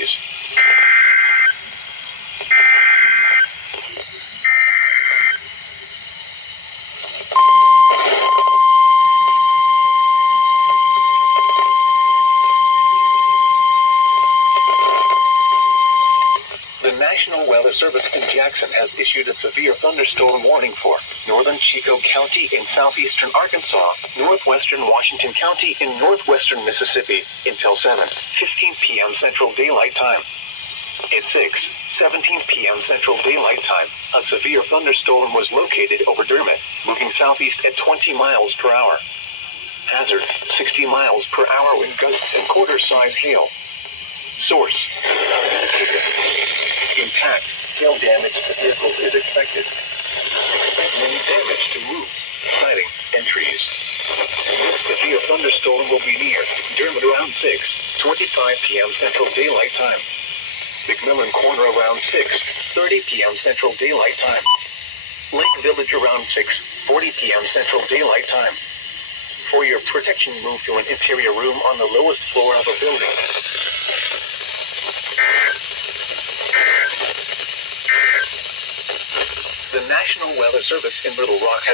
trees. The National Weather Service in Jackson has issued a severe thunderstorm warning for northern Chico County in southeastern Arkansas, northwestern Washington County in northwestern Mississippi until 7:15 p.m. Central Daylight Time. At 6:17 p.m. Central Daylight Time, a severe thunderstorm was located over Dermot, moving southeast at 20 miles per hour. Hazard, 60 miles per hour wind gusts and quarter-size hail. Source: impact, hail damage to vehicles is expected. Many damage to roofs, siding, and trees. This severe thunderstorm will be near Dermot around 6:25 p.m. Central Daylight Time. McMillan Corner around 6:30 p.m. Central Daylight Time. Lake Village around 6:40 p.m. Central Daylight Time. For your protection, move to an interior room on the lowest floor of a building. The National Weather Service in Little Rock has